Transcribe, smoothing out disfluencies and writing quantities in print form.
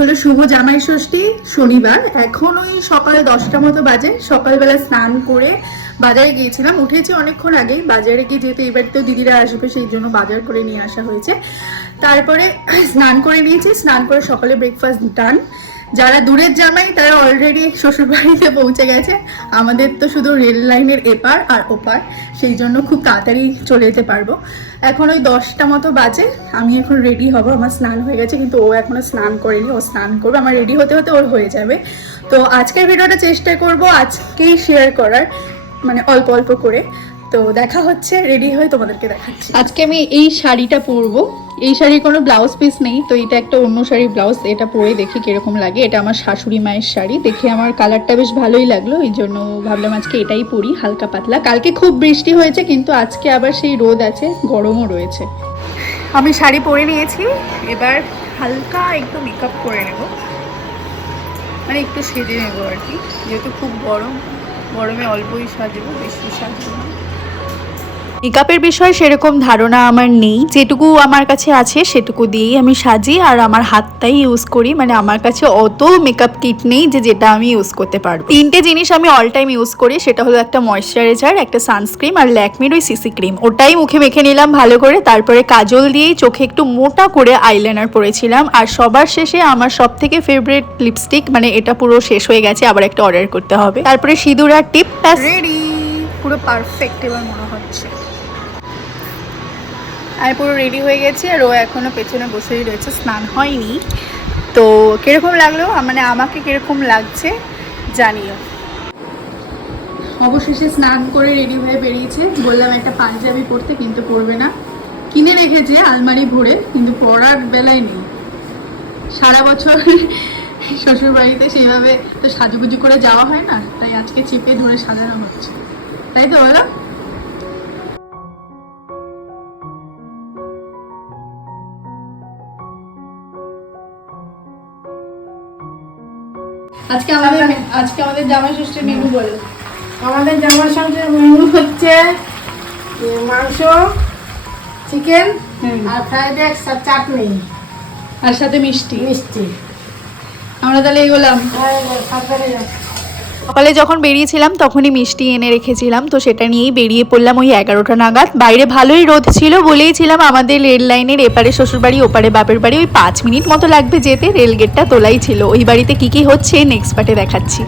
হলো শুভ জামাই ষষ্ঠী শনিবার। এখন ওই সকালে 10টা মতো বাজে। সকালবেলা স্নান করে বাজারে গিয়েছিলাম, উঠেছি অনেকক্ষণ আগেই। বাজারে গিয়ে যেহেতু এবার তো দিদিরা আসবে সেই জন্য বাজার করে নিয়ে আসা হয়েছে। তারপরে স্নান করে নিয়েছি, স্নান করে সকালে ব্রেকফাস্ট ডান। যারা দূরের জামাই তারা অলরেডি শ্বশুরবাড়িতে পৌঁছে গেছে। আমাদের তো শুধু রেল লাইনের এপার আর ওপার, সেই জন্য খুব তাড়াতাড়ি চলে যেতে পারবো। এখন ওই 10টা মতো বাজে। আমি এখন রেডি হব, আমার স্নান হয়ে গেছে কিন্তু ও এখনো স্নান করেনি, ও স্নান করবে। আমার রেডি হতে হতে ওর হয়ে যাবে। তো আজকের ভিডিওটা চেষ্টা করব আজকেই শেয়ার করার, মানে অল্প অল্প করে। তো দেখা হচ্ছে, রেডি হয়ে তোমাদেরকে দেখাচ্ছি। আজকে আমি এই শাড়িটা পরবো। এই শাড়ির কোনো ব্লাউজ পিস নেই, তো এটা একটা অন্য শাড়ির ব্লাউজ। এটা পরে দেখি কিরকম লাগে। এটা আমার শাশুড়ি মায়ের শাড়ি, দেখে আমার কালারটা বেশ ভালোই লাগলো, এই জন্য ভাবলাম আজকে এটাই পরি, হালকা পাতলা। কালকে খুব বৃষ্টি হয়েছে কিন্তু আজকে আবার সেই রোদ আছে, গরমও রয়েছে। আমি শাড়ি পরে নিয়েছি, এবার হালকা একটু মেকআপ করে নেব, মানে একটু সেজে নেবো আর কি, যেহেতু খুব গরম। গরমে অল্পই সাজবো, বেশি সাজবো না। মেকআপের বিষয়ে সেরকম ধারণা আমার নেই, যেটুকু আমার কাছে আছে সেটুকু দিয়েই আমি সাজি। আর আমার হাতটাই ইউজ করি, মানে আমার কাছে অত মেকআপ কিট নেই যে যেটা আমি ইউজ করতে পারবো। 3টে জিনিস আমি অল টাইম ইউজ করি, সেটা হলো একটা ময়শ্চারাইজার, একটা সানস্ক্রিন আর ল্যাকমির ওই সিসি ক্রিম। ওটাই মুখে মেখে নিলাম ভালো করে। তারপরে কাজল দিয়েই চোখে একটু মোটা করে আইলাইনার পরেছিলাম। আর সবার শেষে আমার সব থেকে ফেভারিট লিপস্টিক, মানে এটা পুরো শেষ হয়ে গেছে, আবার একটা অর্ডার করতে হবে। তারপরে সিঁদুর আর টিপ, রেডি, পুরো পারফেক্ট এবার মনে হচ্ছে। আমি পুরো রেডি হয়ে গেছি আর ও এখনও পেছনে বসেই রয়েছে, স্নান হয়নি। তো কীরকম লাগলো, মানে আমাকে কীরকম লাগছে জানিও। অবশেষে স্নান করে রেডি হয়ে বেরিয়েছে। বললাম একটা পাঞ্জাবি পরতে, কিন্তু পরবে না। কিনে রেখেছে আলমারি ভরে, কিন্তু পরার বেলায় নেই। সারা বছর শ্বশুরবাড়িতে সেইভাবে তো সাজুগুজু করে যাওয়া হয় না, তাই আজকে চেপে ধরে সাজানো হচ্ছে, তাই তো বলো? আজকে আমাদের জামাই ষষ্ঠীর মেনু বলো। আমাদের জামাই ষষ্ঠীর মেনু হচ্ছে মাংস, চিকেন আর ফ্রাইড রাইস আর চাটনি, আর সাথে মিষ্টি। আমরা তাহলে এগোলাম। সকালে যখন বেরিয়েছিলাম তখনই মিষ্টি এনে রেখেছিলাম, তো সেটা নিয়েই বেরিয়ে পড়লাম ওই 11টা নাগাদ। বাইরে ভালোই রোদ ছিল, বলেইছিলাম আমাদের রেল লাইনের এপারে শ্বশুরবাড়ি ওপারে বাপের বাড়ি, ওই 5 মিনিট মতো লাগবে যেতে। রেলগেটটা তোলাই ছিল। ওই বাড়িতে কি কি হচ্ছে নেক্সট পার্টে দেখাচ্ছি।